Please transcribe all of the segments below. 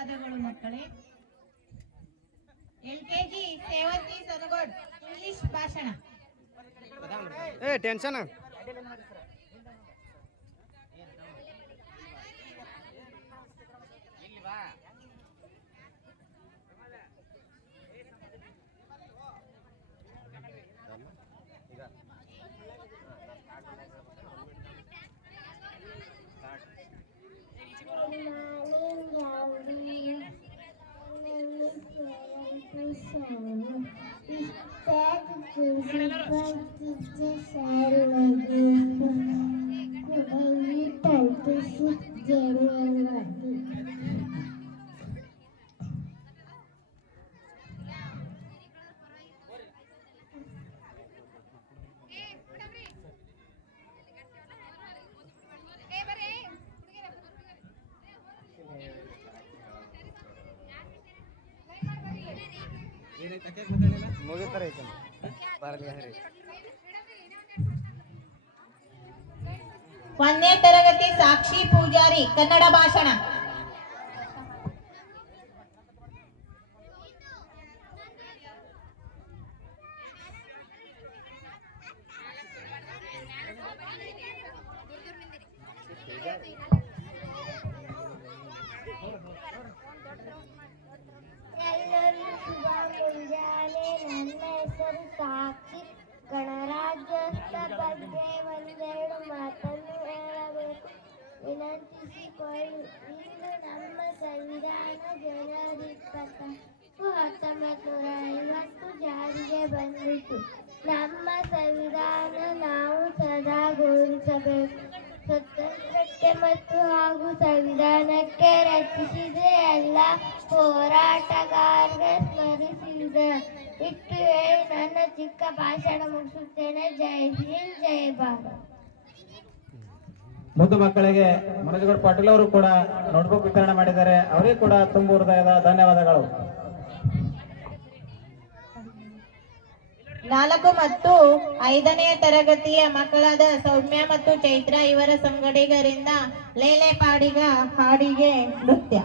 ಧನ್ಯವಾದಗಳು ಮಕ್ಕಳೇ. LKG ಸೇವಂತಿ ಸನಗೋಡ್ English ಭಾಷಣ. ಟೆನ್ಷನ್ ಮುಗಿತಾರೆ ಬರಲಿ ಹರಿ. ಒಂದನೇ ತರಗತಿ ಸಾಕ್ಷಿ ಪೂಜಾರಿ ಕನ್ನಡ ಭಾಷಣ. ಎಲ್ಲರಿಗೂ ಶುಭ ಮುಂಜಾನೆ. ನನ್ನ ಹೆಸರು ಸಾಕ್ಷಿ. ಗಣರಾಜ್ಯೋತ್ಸವ ಬಗ್ಗೆ ಒಂದೆರಡು ಮಾತನ್ನು ಹೇಳಬೇಕು ವಿನಂತಿಸಿಕೊಳ್ಳಿ. ಇಂದು ನಮ್ಮ ಸಂವಿಧಾನ ಜನವರಿ 1950 ಜಾರಿಗೆ ಬಂದಿತು. ನಮ್ಮ ಸಂವಿಧಾನ ನಾವು ಸದಾ ಗೌರವಿಸಬೇಕು. ಸ್ವತಂತ್ರಕ್ಕೆ ಮತ್ತು ಹಾಗೂ ಸಂವಿಧಾನಕ್ಕೆ ರಚಿಸಿದ ಎಲ್ಲ ಹೋರಾಟಗಾರರಿಗೆ ಸ್ಮರಿಸಿದ ಇಟ್ಟು ಹೇಳಿ ನನ್ನ ಚಿಕ್ಕ ಭಾಷಣ ಮುಗಿಸುತ್ತೇನೆ. ಜೈ ಹಿಂದ್, ಜೈ ಭಾರತ್. ಮುದ್ದು ಮಕ್ಕಳಿಗೆ ಮನೋಜ್ ಪಾಟೀಲ್ ಅವರು ಕೂಡ ನೋಟ್ಬುಕ್ ವಿತರಣೆ ಮಾಡಿದ್ದಾರೆ. ಅವರಿಗೆ ಕೂಡ ತುಂಬು ಹೃದಯದ ಧನ್ಯವಾದಗಳು. 4 ಮತ್ತು 5ನೇ ತರಗತಿಯ ಮಕ್ಕಳಾದ ಸೌಮ್ಯ ಮತ್ತು ಚೈತ್ರ ಇವರ ಸಂಗಡಿಗರಿಂದ ಲೇಲೆ ಪಾಡಿಗ ಹಾಡಿಗೆ ನೃತ್ಯ.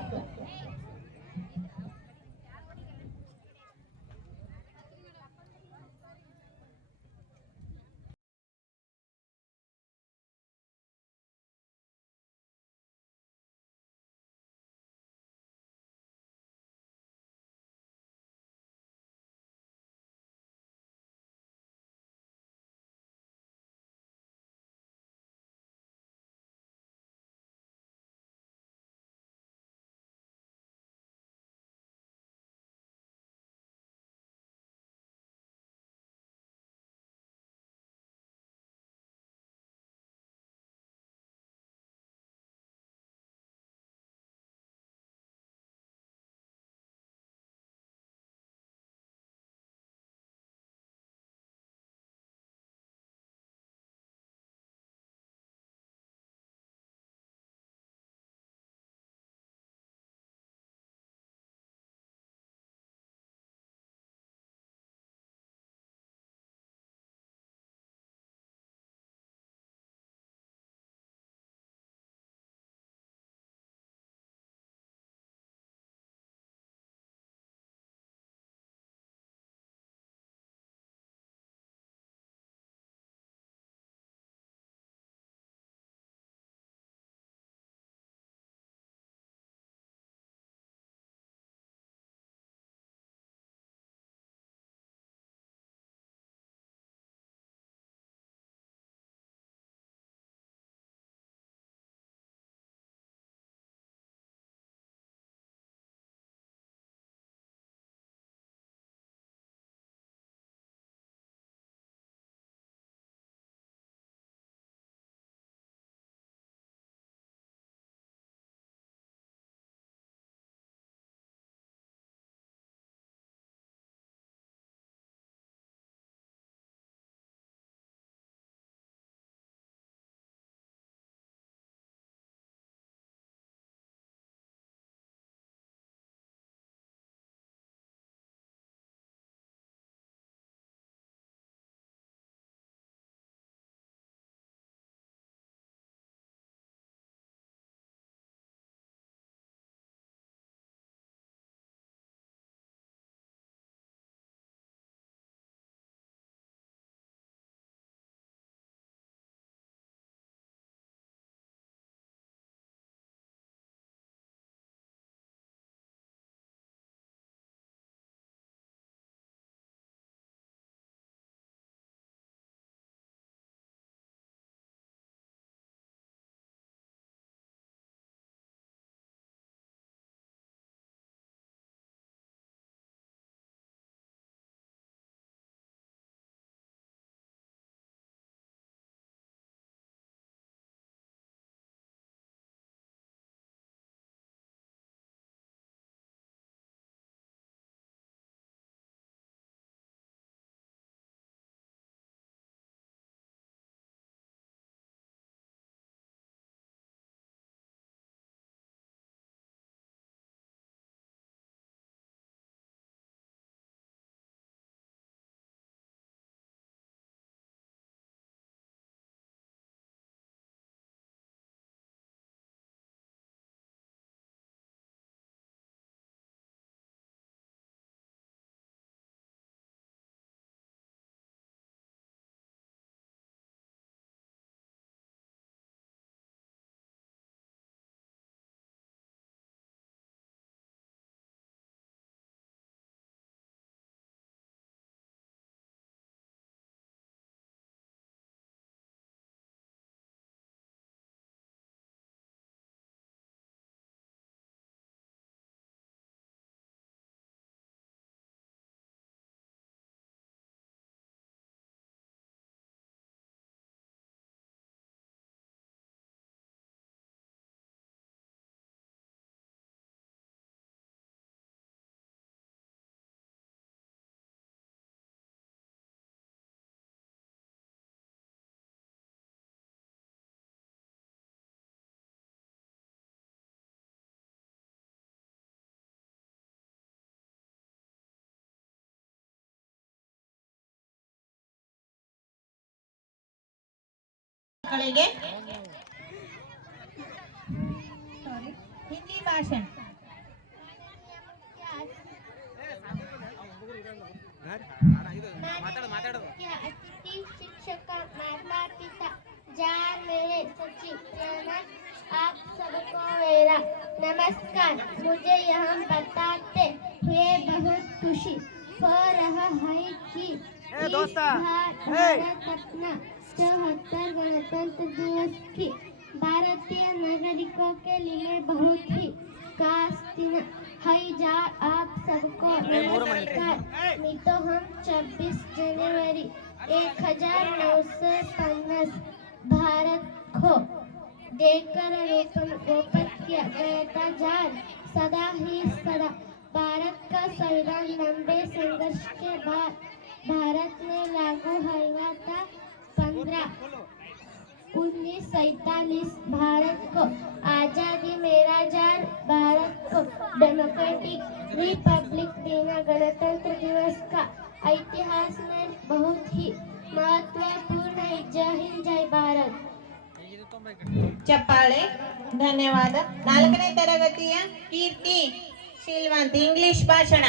ಮಕ್ಕಳಿಗೆ ಹಿಂದಿ ಭಾಷಣ. मुख्य अतिथि शिक्षक माता पिता जान मेरे सचिव प्रणाम आप सबको मेरा नमस्कार। मुझे यहाँ बताते हुए बहुत खुशी हो रहा है कि इस बार भारत अपना 74 गणतंत्र दिवस की भारतीय नागरिकों के लिए बहुत ही खास दिन है। जा आप सबको नमस्कार। नहीं तो हम 26 जनवरी 1950 भारत को देकर रोपण किया गया था। जार सदा ही सदा भारत का संविधान लंबे संघर्ष के बाद भारत में लागू हुआ था। 1947 भारत को आजादी मेरा जान भारत को डेमोक्रेटिक रिपब्लिक देना गणतंत्र दिवस का इतिहास में बहुत ही महत्वपूर्ण है। जय हिंद जय भारत। ಚಪ್ಪಾಳೆ. ಧನ್ಯವಾದ. 4ನೇ ತರಗತಿಯ ಕೀರ್ತಿ ಶೀಲ್ವಂತ್ ಇಂಗ್ಲಿಷ್ ಭಾಷಣ.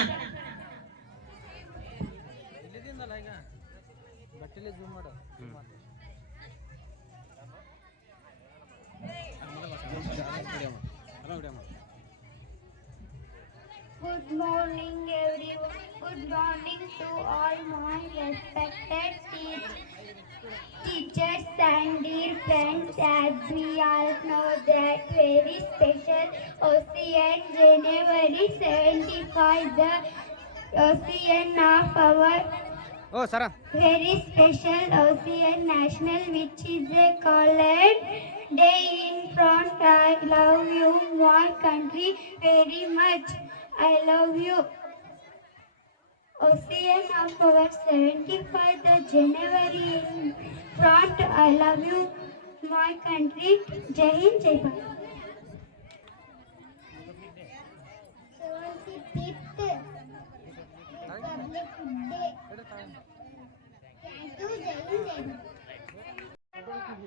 Good morning everyone. Good morning to all my respected teachers and dear friends. As we all know that very special OCN January 75, the OCN of our very special OCN national, which is a colored day in front. I love you, my country, very much. I love you. OCN of our 75 the January in front. I love you, my country. Jai Hind, Jai Bharat. 75th Republic Day. Thank you, Jai Hind, Jai Bharat.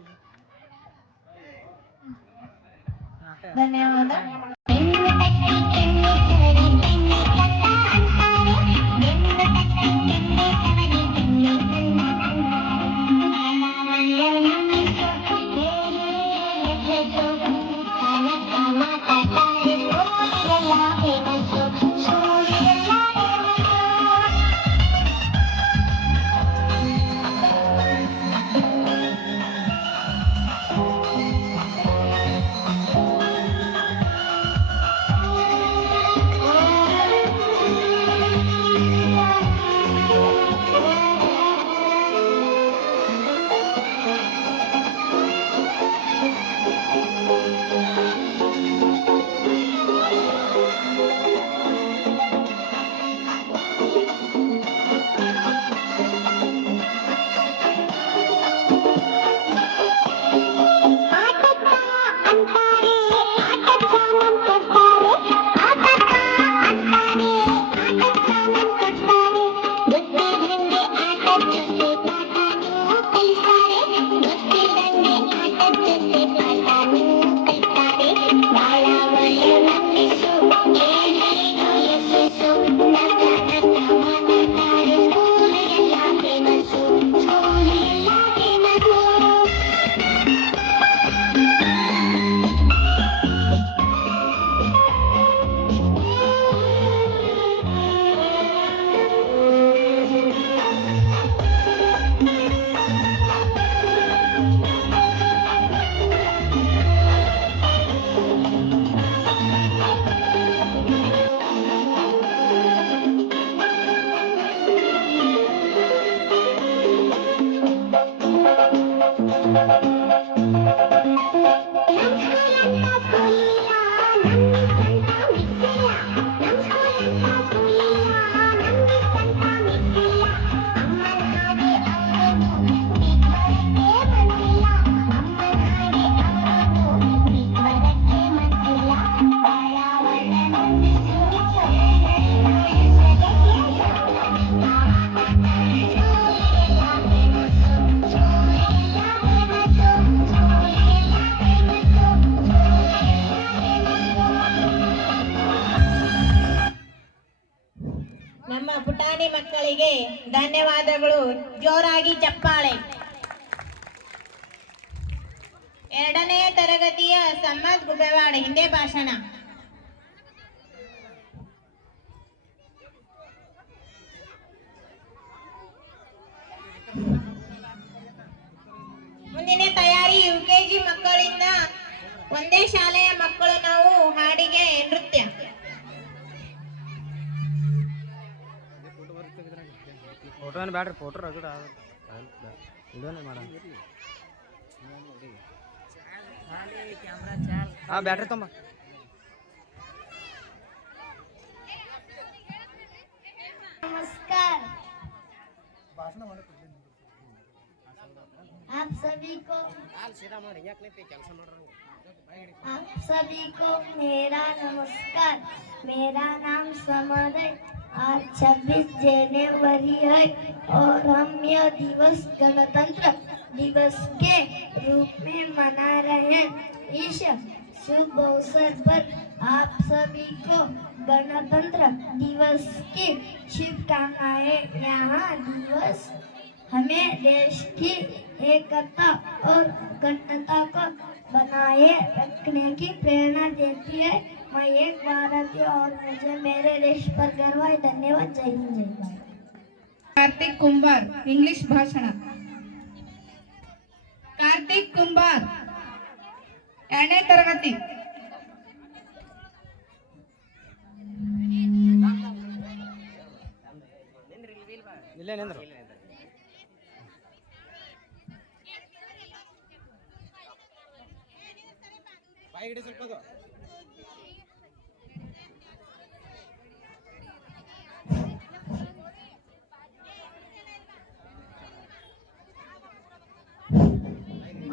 ನಮ್ಮ ಪುಟಾಣಿ ಮಕ್ಕಳಿಗೆ ಧನ್ಯವಾದಗಳು. ಜೋರಾಗಿ ಚಪ್ಪಾಳೆ. 2ನೇ ತರಗತಿಯ ಸಮ್ಮತ್ ಗುಬ್ಬೆವಾಡ ಹಿಂದೆ ಭಾಷಣ. ಮುಂದಿನ ತಯಾರಿ UKG ಮಕ್ಕಳಿಂದ ಒಂದೇ ಶಾಲೆಯ ಮಕ್ಕಳು ನಾವು ಹಾಡಿಗೆ ನೃತ್ಯ. ಫೋಟೋ ಏನು ಬ್ಯಾಡ್ರಿ, ಫೋಟೋ ರಗಡ ಇಡೋನೇ ಮಾಡೋಣ. ಹಾಂ ಬ್ಯಾಟ್ರಿ ತುಂಬ. नमस्कार, आप सभी को मेरा नमस्कार. मेरा नाम समर है. आज 26 जनवरी है और हम यह दिवस गणतंत्र दिवस के रूप में मना रहे हैं. इस शुभ अवसर पर आप सभी को गणतंत्र दिवस की शुभकामनाएं. यहाँ दिवस हमें देश की एकता और अखंडता को बनाए रखने की प्रेरणा देती है. मैं एक भारतीय और मुझे मेरे देश पर गर्व है. धन्यवाद. जय हिंद, जय भारत. कार्तिक कुंभार इंग्लिश भाषण. कार्तिक कुंभार 2ನೇ ತರಗತಿ. ಇಲ್ಲೇ ನಿಂದ್ರು.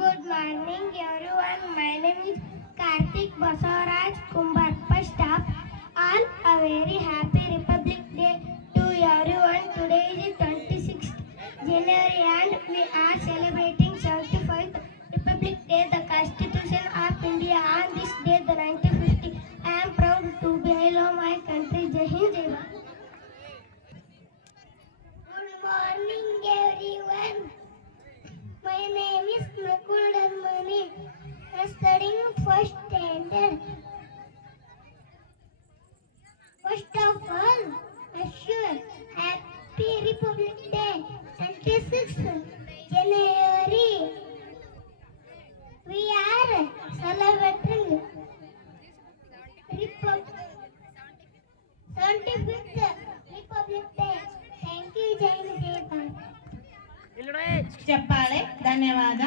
Good morning everyone. My name is Karthik Basavaraj Kumbar. First up, all a very happy Republic Day to everyone. Today is 26th January and we are celebrating 75th Republic Day, the Constitution of India. On this day, the 1950, I am proud to be hello my country. Jai Hind, Jai Bharat. Good morning everyone. My name is Nakul Dharmani. I am studying first standard. First of all, assure Happy Republic Day, 26th January. We are celebrating 75th Republic Day. Thank you, Jai Hind, Jai Bharat. ಚಪ್ಪಾಳೆ. ಧನ್ಯವಾದ.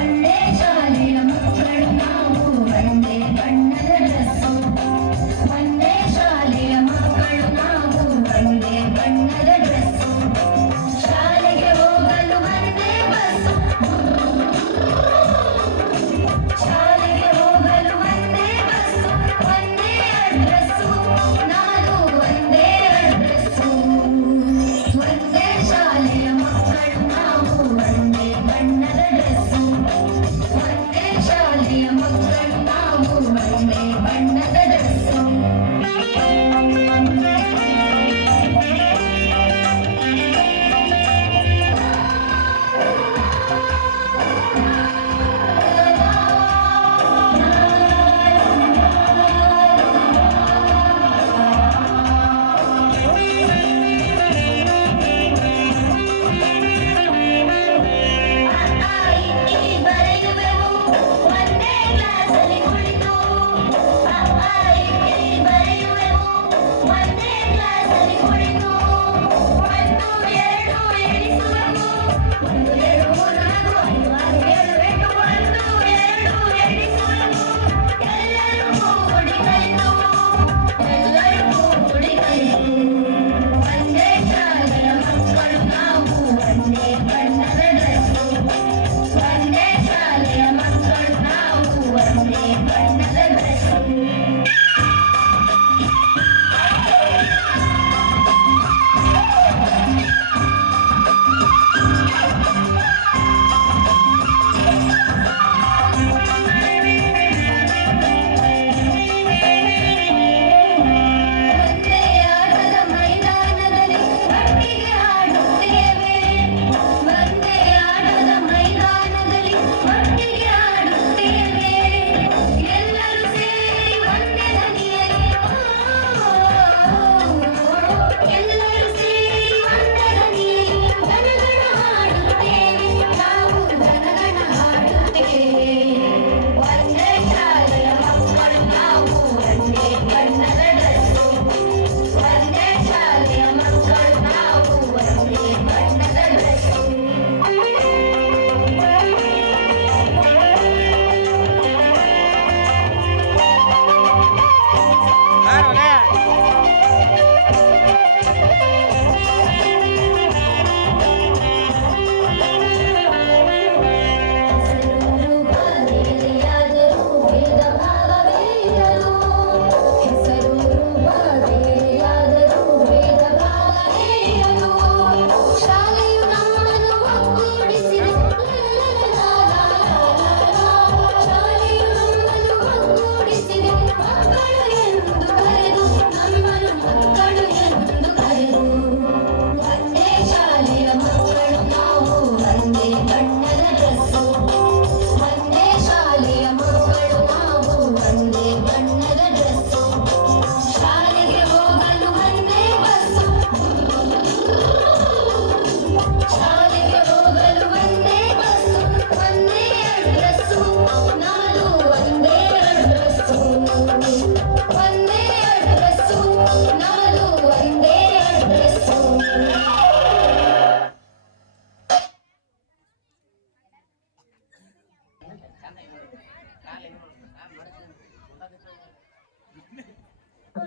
ಒಂದೇ ಶಾಲೆಯ ಮಕ್ಕಳು ನಾವು ಒಂದೇ ಬಣ್ಣದ dress. ಒಂದೇ ಶಾಲೆಯ ಮಕ್ಕಳು ನಾವು ಒಂದೇ ಬಣ್ಣದ ಡ್ರೆಸ್ಸು. ಶಾಲೆಗೆ ಹೋಗಲು ಒಂದೇ bus.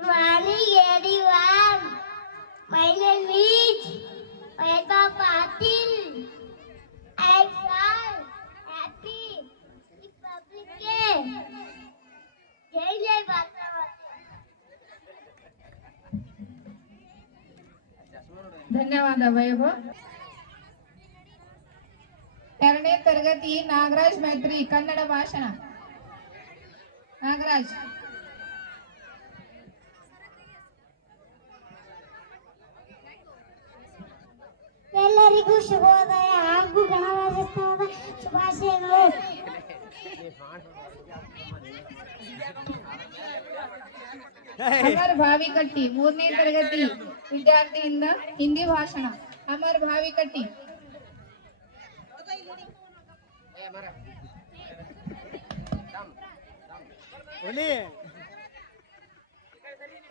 Good morning, everyone. My name is Eva Patil. I'm all happy Republic Day. Jai Jai Bharata Mata. ಧನ್ಯವಾದ ವೈಭವ್. ಎರಡನೇ ತರಗತಿ ನಾಗರಾಜ್ ಮೈತ್ರಿ ಕನ್ನಡ ಭಾಷಣ. ನಾಗರಾಜ್. ಎಲ್ಲರಿಗೂ ಶುಭೋದಯ ಹಾಗೂ ಗಣರಾಜ್ಯೋತ್ಸವದ ಶುಭಾಶಯಗಳು. ಅಮರ್ ಭಾವಿಕಟ್ಟಿ ಮೂರನೇ ತರಗತಿ ವಿದ್ಯಾರ್ಥಿಯಿಂದ ಹಿಂದಿ ಭಾಷಣ. ಅಮರ್ ಭಾವಿಕಟ್ಟಿ.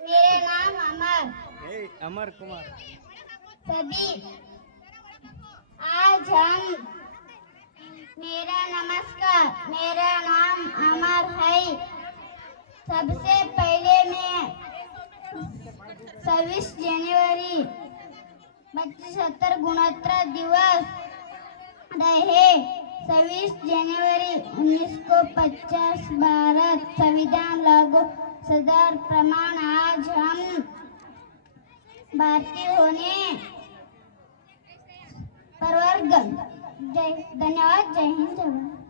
मेरा नाम अमर. अमर कुमार. सभी आज हम मेरा नमस्कार. मेरा नाम अमर है. सबसे पहले मैं 26 जनवरी 75 गणतंत्र दिवस रहे. 26 जनवरी 1950 भारत संविधान लागू सदर प्रमाण आज हम भारतीय होने पर वर्ग. धन्यवाद. जय हिंद. जय भारत.